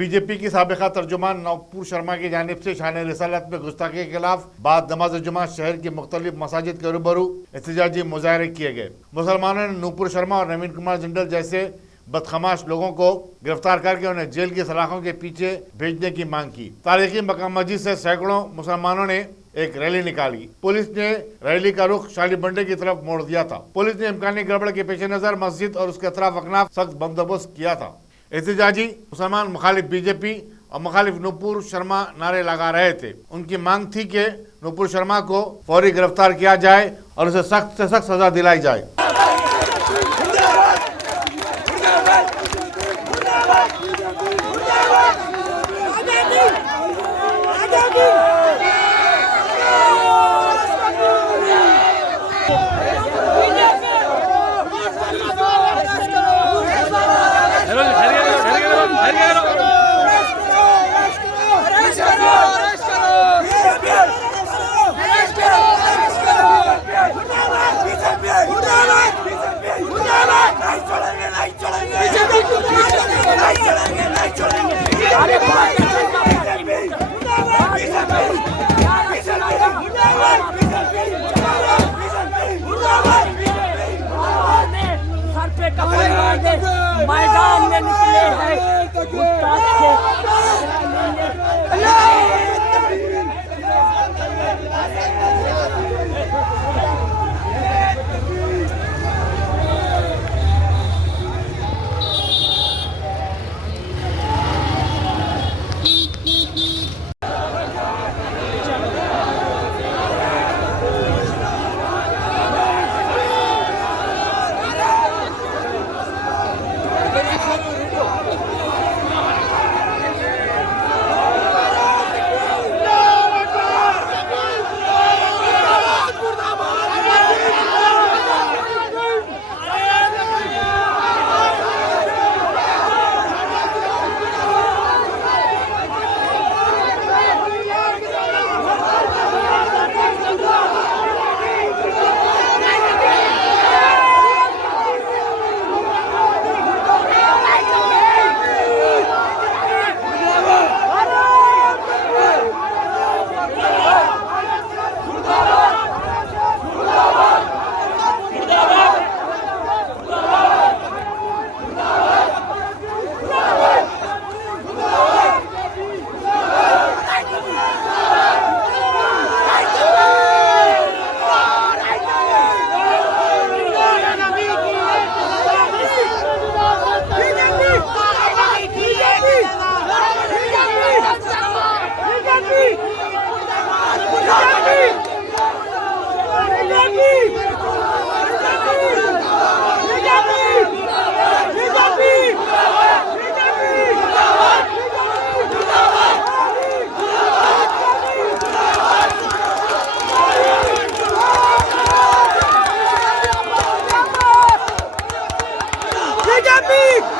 BJP की साबिका तर्जुमान नूपुर शर्मा की जानिब से शान रिसालत में गुस्ताखी के खिलाफ बाद नमाज जुमा शहर की मुख्तलिफ मसाजिद के रूबरू एहतजाजी मुजाहरे किए गए। मुसलमानों ने नूपुर शर्मा और नवीन कुमार जिंदल जैसे बदखमाश लोगों को गिरफ्तार करके उन्हें जेल की सलाखों के पीछे भेजने की मांग की। तारीखी मकाम मस्जिद से सैकड़ों मुसलमानों ने एक रैली निकाली। पुलिस ने रैली का रुख शाली बंडे की तरफ मोड़ दिया था। पुलिस ने इम्कानी गड़बड़ के पेश नजर मस्जिद और उसके अतराफ अकनाफ सख्त बंदोबस्त किया था। एहतजाजी मुसलमान मुखालिफ बीजेपी और मुखालिफ नूपुर शर्मा नारे लगा रहे थे। उनकी मांग थी कि नूपुर शर्मा को फौरी गिरफ्तार किया जाए और उसे सख्त से सख्त सजा दिलाई जाए। मैदान में निकले हैं बीजेपी